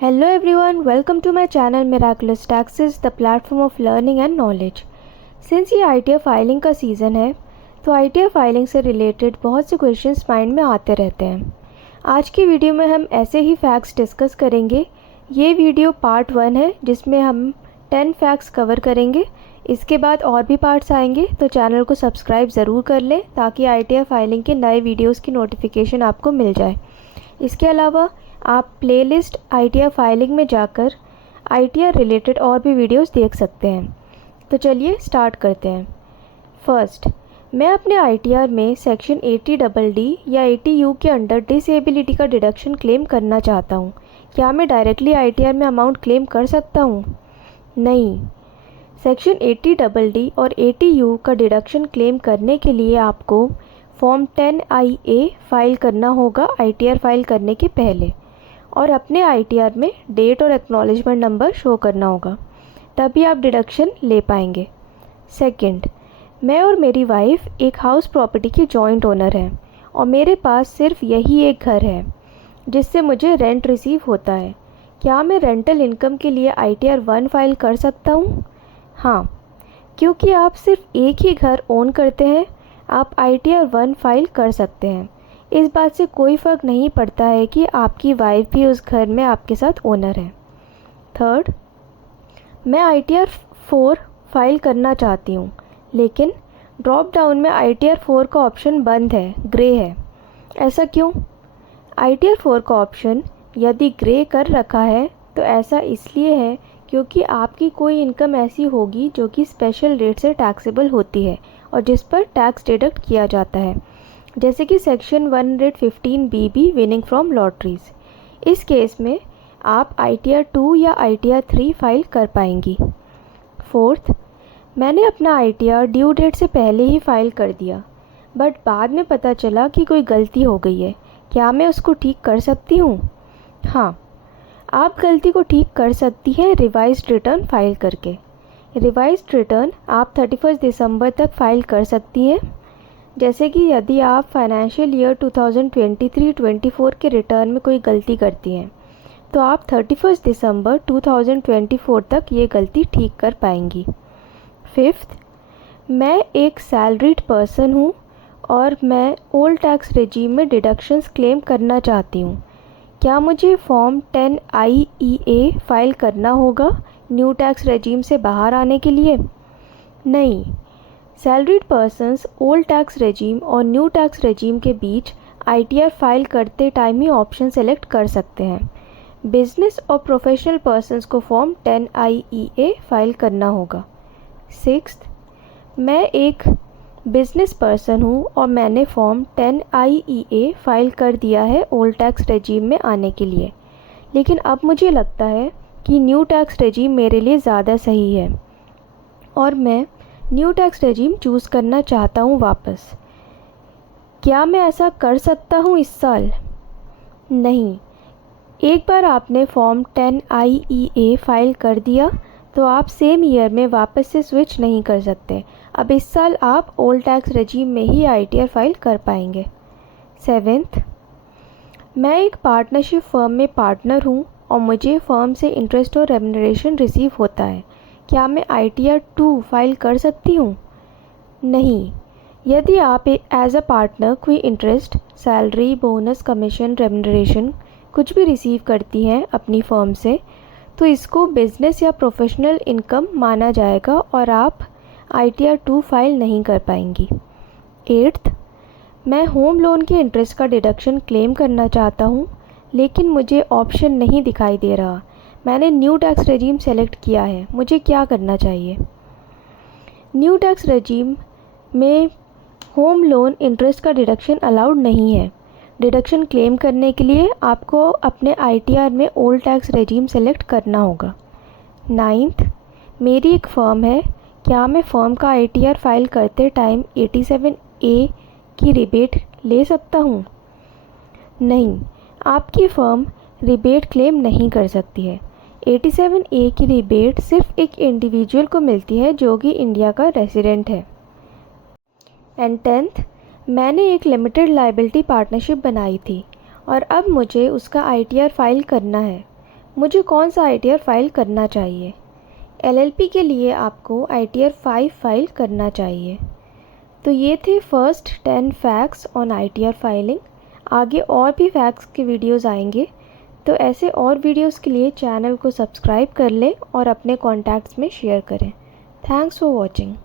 Hello everyone, welcome to my channel Miraculous Taxes, the platform of learning and knowledge. Since ये ITR filing का season है तो ITR filing से related बहुत से क्वेश्चंस माइंड में आते रहते हैं। आज की वीडियो में हम ऐसे ही फैक्ट्स डिस्कस करेंगे। ये वीडियो पार्ट 1 है जिसमें हम 10 फैक्ट्स कवर करेंगे। इसके बाद और भी पार्ट्स आएंगे तो चैनल को सब्सक्राइब ज़रूर कर लें ताकि ITR फाइलिंग के नए वीडियोज़ की नोटिफिकेशन आपको मिल जाए। इसके अलावा आप प्लेलिस्ट ITR फाइलिंग में जाकर ITR रिलेटेड और भी वीडियोस देख सकते हैं। तो चलिए स्टार्ट करते हैं। फर्स्ट, मैं अपने ITR में सेक्शन 80DD या 80U के अंडर डिसेबिलिटी का डिडक्शन क्लेम करना चाहता हूँ। क्या मैं डायरेक्टली ITR में अमाउंट क्लेम कर सकता हूँ? नहीं। सेक्शन 80DD और 80U का डिडक्शन क्लेम करने के लिए आपको फॉर्म 10IA फाइल करना होगा ITR फाइल करने के पहले, और अपने ITR में डेट और एक्नॉलेजमेंट नंबर शो करना होगा, तभी आप डिडक्शन ले पाएंगे। सेकंड, मैं और मेरी वाइफ एक हाउस प्रॉपर्टी की जॉइंट ओनर हैं और मेरे पास सिर्फ यही एक घर है जिससे मुझे रेंट रिसीव होता है। क्या मैं रेंटल इनकम के लिए ITR 1 फाइल कर सकता हूँ? हाँ, क्योंकि आप सिर्फ एक ही घर ओन करते हैं, आप ITR 1 फाइल कर सकते हैं। इस बात से कोई फ़र्क नहीं पड़ता है कि आपकी वाइफ भी उस घर में आपके साथ ओनर है। थर्ड, मैं ITR 4 फाइल करना चाहती हूँ, लेकिन ड्रॉप डाउन में ITR 4 का ऑप्शन बंद है, ग्रे है। ऐसा क्यों? ITR 4 का ऑप्शन यदि ग्रे कर रखा है तो ऐसा इसलिए है क्योंकि आपकी कोई इनकम ऐसी होगी जो कि स्पेशल रेट से टैक्सेबल होती है और जिस पर टैक्स डिडक्ट किया जाता है, जैसे कि section 115BB winning from lotteries. इस केस में आप ITR 2 या ITR 3 फाइल कर पाएंगी। फोर्थ, मैंने अपना ITR ड्यू डेट से पहले ही फाइल कर दिया, बट बाद में पता चला कि कोई गलती हो गई है। क्या मैं उसको ठीक कर सकती हूँ? हाँ, आप गलती को ठीक कर सकती हैं रिवाइज्ड रिटर्न फाइल करके। रिवाइज्ड रिटर्न आप 31 दिसंबर तक फाइल कर सकती हैं। जैसे कि यदि आप फाइनेंशियल ईयर 2023-24 के रिटर्न में कोई गलती करती हैं तो आप 31 दिसंबर 2024 तक ये गलती ठीक कर पाएंगी। फिफ्थ, मैं एक सैलरीड पर्सन हूँ और मैं ओल्ड टैक्स रेजीम में डिडक्शंस क्लेम करना चाहती हूँ। क्या मुझे फॉर्म 10IEA फाइल करना होगा न्यू टैक्स रेजीम से बाहर आने के लिए? नहीं। Salaried persons old tax regime और न्यू टैक्स रेजीम के बीच ITR फाइल करते टाइम ही ऑप्शन सेलेक्ट कर सकते हैं। बिजनेस और प्रोफेशनल पर्सन्स को फॉर्म 10IEA फाइल करना होगा। सिक्स्थ, मैं एक बिजनेस पर्सन हूँ और मैंने फॉर्म 10IEA फाइल कर दिया है ओल्ड टैक्स रेजीम में आने के लिए, लेकिन अब मुझे लगता है कि न्यू टैक्स रेजीम मेरे लिए ज़्यादा सही है और मैं न्यू टैक्स रेजीम चूज़ करना चाहता हूँ वापस। क्या मैं ऐसा कर सकता हूँ इस साल? नहीं। एक बार आपने फॉर्म 10IEA फाइल कर दिया तो आप सेम ईयर में वापस से स्विच नहीं कर सकते। अब इस साल आप ओल्ड टैक्स रेजीम में ही ITR फाइल कर पाएंगे। सेवेंथ, मैं एक पार्टनरशिप फर्म में पार्टनर हूँ और मुझे फर्म से इंटरेस्ट और रेम्यूनरेशन रिसीव होता है। क्या मैं ITR 2 फाइल कर सकती हूँ? नहीं। यदि आप एज अ पार्टनर कोई interest, salary, bonus, commission, remuneration कुछ भी रिसीव करती हैं अपनी फर्म से तो इसको बिजनेस या प्रोफेशनल इनकम माना जाएगा और आप ITR 2 फाइल नहीं कर पाएंगी। एट्थ, मैं होम लोन के इंटरेस्ट का डिडक्शन क्लेम करना चाहता हूँ, लेकिन मुझे ऑप्शन नहीं दिखाई दे रहा। मैंने न्यू टैक्स रेजीम सेलेक्ट किया है, मुझे क्या करना चाहिए? न्यू टैक्स रेजीम में होम लोन इंटरेस्ट का डिडक्शन अलाउड नहीं है। डिडक्शन क्लेम करने के लिए आपको अपने ITR में ओल्ड टैक्स रेजीम सेलेक्ट करना होगा। नाइन्थ, मेरी एक फ़र्म है। क्या मैं फ़र्म का ITR फाइल करते टाइम 87A की रिबेट ले सकता हूँ? नहीं, आपकी फ़र्म रिबेट क्लेम नहीं कर सकती है। 87A की रिबेट सिर्फ एक इंडिविजुअल को मिलती है जो कि इंडिया का रेसिडेंट है। एंड टेंथ, मैंने एक लिमिटेड लायबिलिटी पार्टनरशिप बनाई थी और अब मुझे उसका ITR फाइल करना है। मुझे कौन सा ITR फाइल करना चाहिए। LLP के लिए आपको ITR 5 फाइल करना चाहिए। तो ये थे first 10 facts on ITR filing. आगे और भी फैक्ट्स के वीडियोस आएंगे, तो ऐसे और वीडियोस के लिए चैनल को सब्सक्राइब कर लें और अपने कॉन्टैक्ट्स में शेयर करें। Thanks for watching.